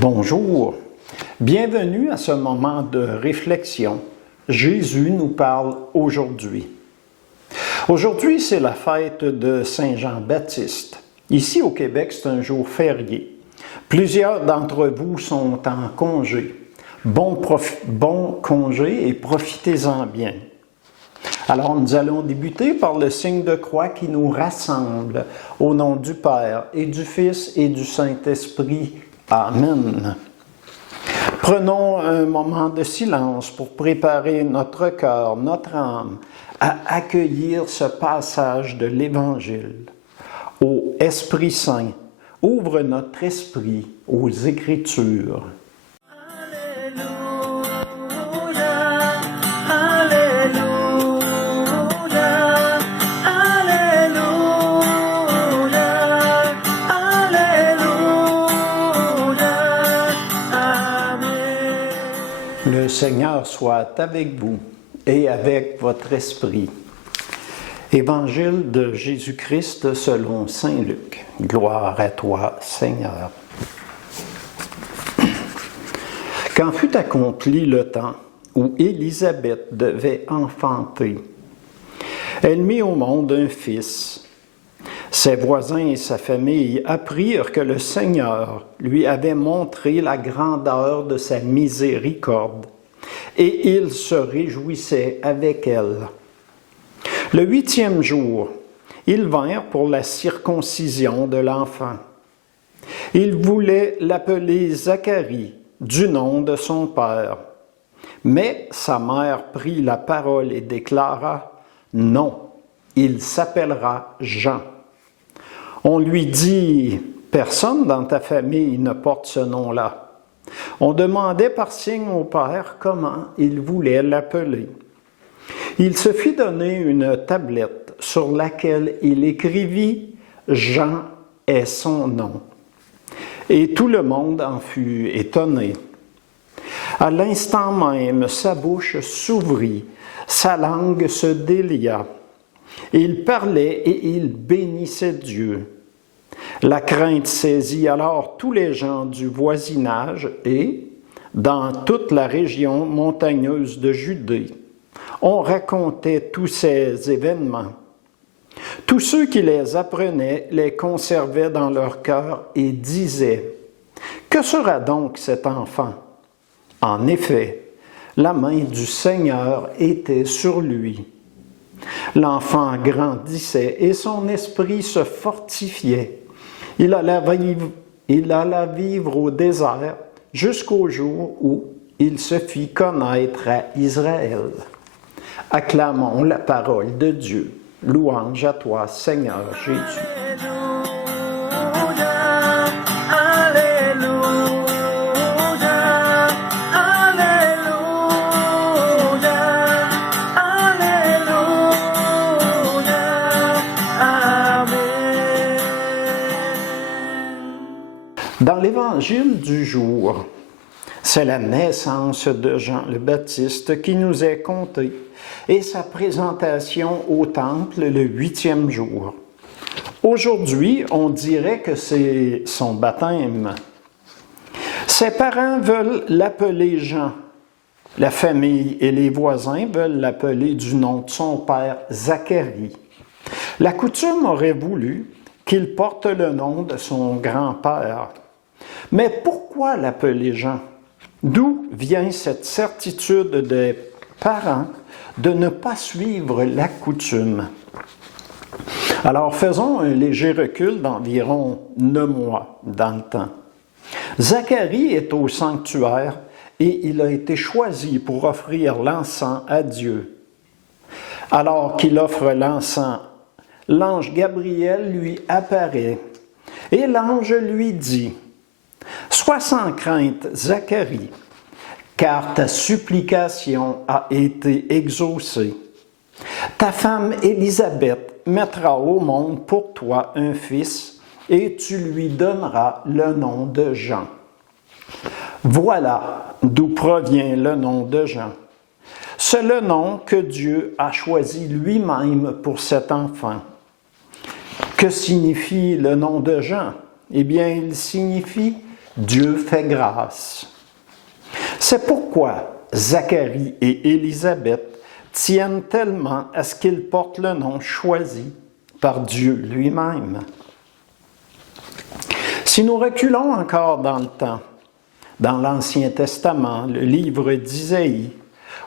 Bonjour, bienvenue à ce moment de réflexion. Jésus nous parle aujourd'hui. Aujourd'hui, c'est la fête de Saint Jean-Baptiste. Ici au Québec, c'est un jour férié. Plusieurs d'entre vous sont en congé. Bon congé et profitez-en bien. Alors, nous allons débuter par le signe de croix qui nous rassemble au nom du Père et du Fils et du Saint-Esprit. Amen. Prenons un moment de silence pour préparer notre cœur, notre âme, à accueillir ce passage de l'Évangile. Ô Esprit Saint, ouvre notre esprit aux Écritures. Le Seigneur soit avec vous et avec votre esprit. Évangile de Jésus-Christ selon saint Luc. Gloire à toi, Seigneur. Quand fut accompli le temps où Élisabeth devait enfanter, elle mit au monde un fils. Ses voisins et sa famille apprirent que le Seigneur lui avait montré la grandeur de sa miséricorde, et ils se réjouissaient avec elle. Le 8e jour, ils vinrent pour la circoncision de l'enfant. Ils voulaient l'appeler Zacharie, du nom de son père. Mais sa mère prit la parole et déclara « Non, il s'appellera Jean ». On lui dit « Personne dans ta famille ne porte ce nom-là ». On demandait par signe au père comment il voulait l'appeler. Il se fit donner une tablette sur laquelle il écrivit « Jean est son nom ». Et tout le monde en fut étonné. À l'instant même, sa bouche s'ouvrit, sa langue se délia. Il parlait et il bénissait Dieu. La crainte saisit alors tous les gens du voisinage et, dans toute la région montagneuse de Judée, on racontait tous ces événements. Tous ceux qui les apprenaient les conservaient dans leur cœur et disaient « Que sera donc cet enfant ?» En effet, la main du Seigneur était sur lui. L'enfant grandissait et son esprit se fortifiait. Il alla vivre au désert jusqu'au jour où il se fit connaître à Israël. Acclamons la parole de Dieu. Louange à toi, Seigneur Jésus. Dans l'Évangile du jour, c'est la naissance de Jean le Baptiste qui nous est contée et sa présentation au temple le 8e jour. Aujourd'hui, on dirait que c'est son baptême. Ses parents veulent l'appeler Jean. La famille et les voisins veulent l'appeler du nom de son père, Zacharie. La coutume aurait voulu qu'il porte le nom de son grand-père. Mais pourquoi l'appeler Jean? D'où vient cette certitude des parents de ne pas suivre la coutume? Alors faisons un léger recul d'environ 9 mois dans le temps. Zacharie est au sanctuaire et il a été choisi pour offrir l'encens à Dieu. Alors qu'il offre l'encens, l'ange Gabriel lui apparaît et l'ange lui dit « Sois sans crainte, Zacharie, car ta supplication a été exaucée. Ta femme Élisabeth mettra au monde pour toi un fils, et tu lui donneras le nom de Jean. Voilà d'où provient le nom de Jean. C'est le nom que Dieu a choisi lui-même pour cet enfant. Que signifie le nom de Jean? Eh bien, il signifie Dieu fait grâce. C'est pourquoi Zacharie et Élisabeth tiennent tellement à ce qu'ils portent le nom choisi par Dieu lui-même. Si nous reculons encore dans le temps, dans l'Ancien Testament, le livre d'Isaïe,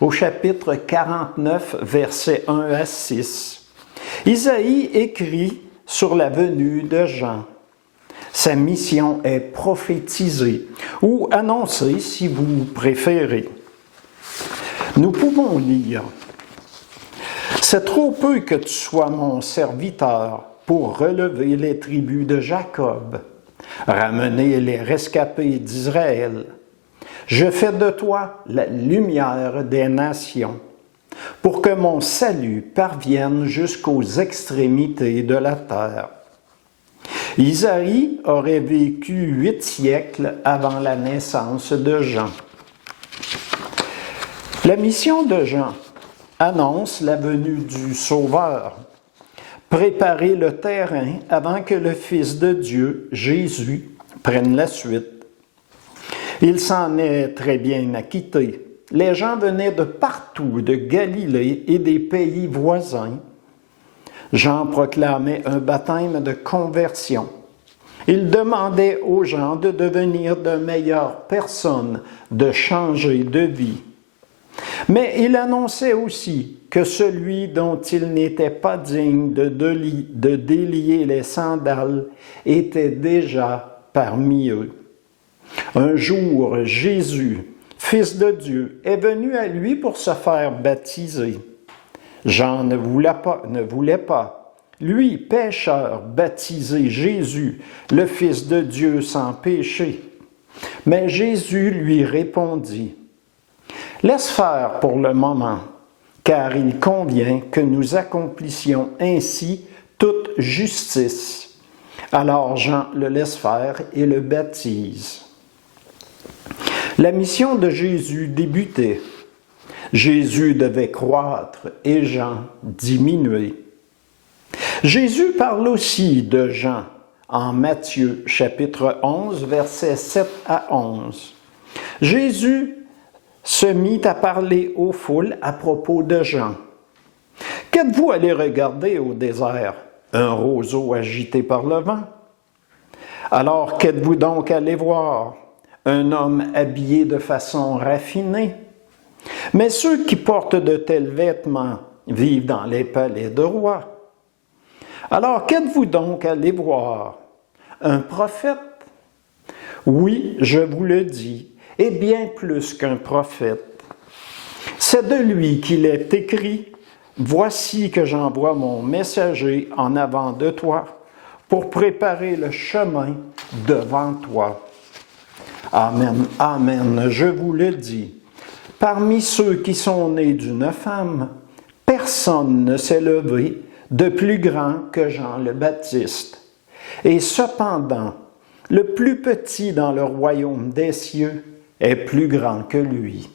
au chapitre 49, versets 1 à 6, Isaïe écrit sur la venue de Jean. Sa mission est prophétiser ou annoncer si vous préférez. Nous pouvons lire « C'est trop peu que tu sois mon serviteur pour relever les tribus de Jacob, ramener les rescapés d'Israël. Je fais de toi la lumière des nations, pour que mon salut parvienne jusqu'aux extrémités de la terre. » Isaïe aurait vécu 8 siècles avant la naissance de Jean. La mission de Jean annonce la venue du Sauveur, préparer le terrain avant que le Fils de Dieu, Jésus, prenne la suite. Il s'en est très bien acquitté. Les gens venaient de partout, de Galilée et des pays voisins. Jean proclamait un baptême de conversion. Il demandait aux gens de devenir de meilleures personnes, de changer de vie. Mais il annonçait aussi que celui dont il n'était pas digne de délier les sandales était déjà parmi eux. Un jour, Jésus, Fils de Dieu, est venu à lui pour se faire baptiser. Jean ne voulait pas, lui, pécheur, baptiser Jésus, le Fils de Dieu sans péché. Mais Jésus lui répondit, « Laisse faire pour le moment, car il convient que nous accomplissions ainsi toute justice. » Alors Jean le laisse faire et le baptise. La mission de Jésus débutait. Jésus devait croître et Jean diminuer. Jésus parle aussi de Jean en Matthieu chapitre 11, versets 7 à 11. Jésus se mit à parler aux foules à propos de Jean. « Qu'êtes-vous allé regarder au désert? Un roseau agité par le vent? Alors qu'êtes-vous donc allé voir? Un homme habillé de façon raffinée? Mais ceux qui portent de tels vêtements vivent dans les palais de rois. Alors qu'êtes-vous donc allé voir? Un prophète? Oui, je vous le dis, et bien plus qu'un prophète. C'est de lui qu'il est écrit, « Voici que j'envoie mon messager en avant de toi, pour préparer le chemin devant toi. » Amen, amen, je vous le dis. Parmi ceux qui sont nés d'une femme, personne ne s'est levé de plus grand que Jean le Baptiste. Et cependant, le plus petit dans le royaume des cieux est plus grand que lui.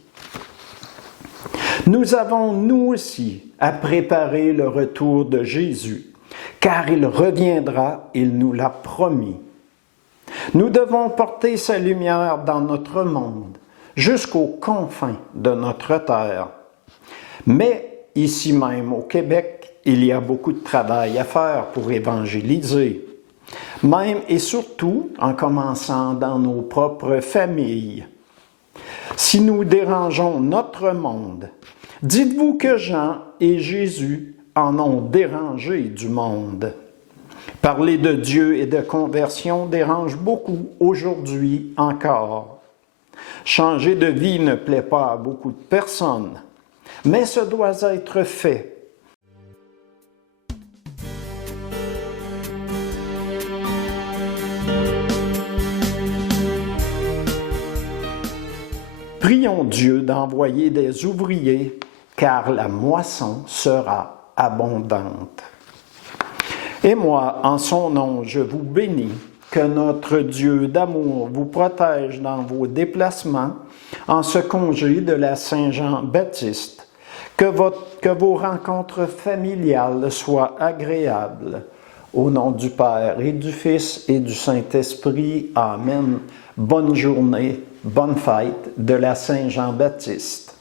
Nous avons, nous aussi, à préparer le retour de Jésus, car il reviendra, il nous l'a promis. Nous devons porter sa lumière dans notre monde, jusqu'aux confins de notre terre. Mais ici même au Québec, il y a beaucoup de travail à faire pour évangéliser, même et surtout en commençant dans nos propres familles. Si nous dérangeons notre monde, dites-vous que Jean et Jésus en ont dérangé du monde. Parler de Dieu et de conversion dérange beaucoup aujourd'hui encore. Changer de vie ne plaît pas à beaucoup de personnes, mais ce doit être fait. Prions Dieu d'envoyer des ouvriers, car la moisson sera abondante. Et moi, en son nom, je vous bénis, que notre Dieu d'amour vous protège dans vos déplacements en ce congé de la Saint-Jean-Baptiste, que vos rencontres familiales soient agréables. Au nom du Père et du Fils et du Saint-Esprit. Amen. bonne journée, bonne fête de la Saint-Jean-Baptiste.